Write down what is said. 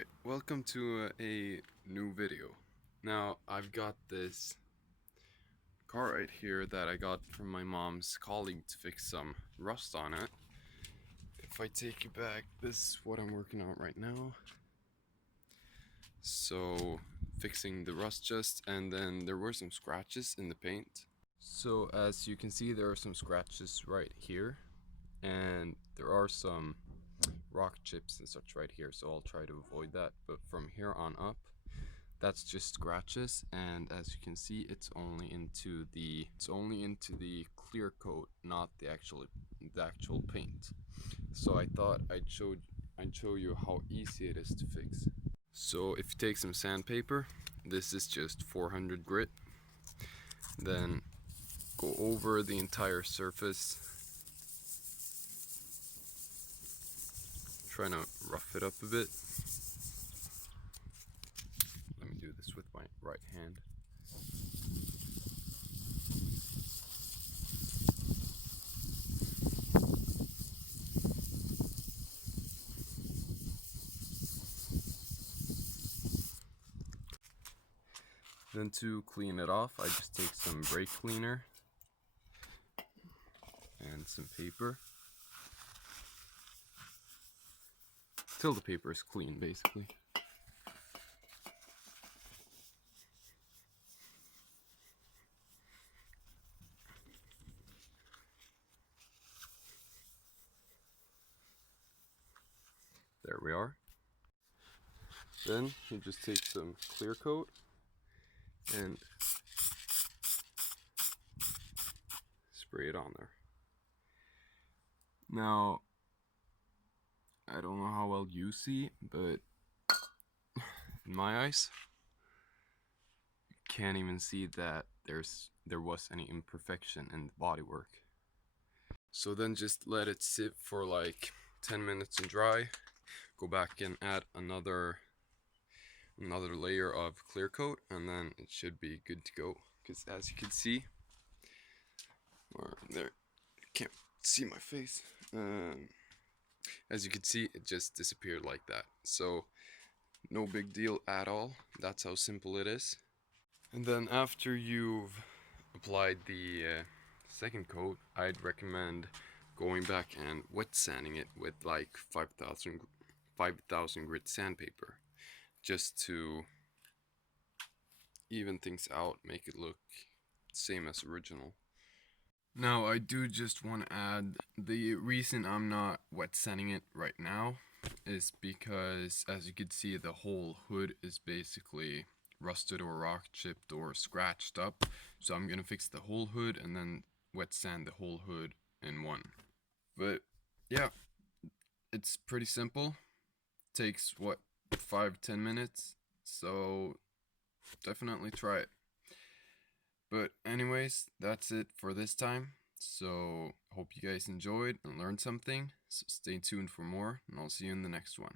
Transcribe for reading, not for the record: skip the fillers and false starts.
Alright, welcome to a new video. Now, I've got this car right here that I got from my mom's colleague to fix some rust on it. If I take you back, this is what I'm working on right now. So, fixing the rust just, and then there were some scratches in the paint. So, as you can see, there are some scratches right here, and there are some rock chips and such right here, so I'll try to avoid that. But from here on up, that's just scratches, and as you can see, it's only into the clear coat, not the actual paint. So I thought I'd show you how easy it is to fix. So if you take some sandpaper, this is just 400 grit, then go over the entire surface, trying to rough it up a bit. Let me do this with my right hand. Then to clean it off, I just take some brake cleaner and some paper till the paper is clean, basically. There we are. Then you just take some clear coat and spray it on there. Now, I don't know how well you see, but in my eyes, you can't even see that there was any imperfection in the bodywork. So then just let it sit for like 10 minutes and dry. Go back and add another layer of clear coat, and then it should be good to go. Because as you can see, or there, you can't see my face. As you can see, it just disappeared like that. So no big deal at all. That's how simple it is. And then after you've applied the second coat, I'd recommend going back and wet sanding it with like 5,000 grit sandpaper, just to even things out, make it look same as original. Now, I do just want to add, the reason I'm not wet sanding it right now is because, as you can see, the whole hood is basically rusted or rock chipped or scratched up. So I'm gonna fix the whole hood and then wet sand the whole hood in one. But yeah, it's pretty simple. Takes what, 5-10 minutes, so definitely try it. But anyways, that's it for this time. So hope you guys enjoyed and learned something. So stay tuned for more, and I'll see you in the next one.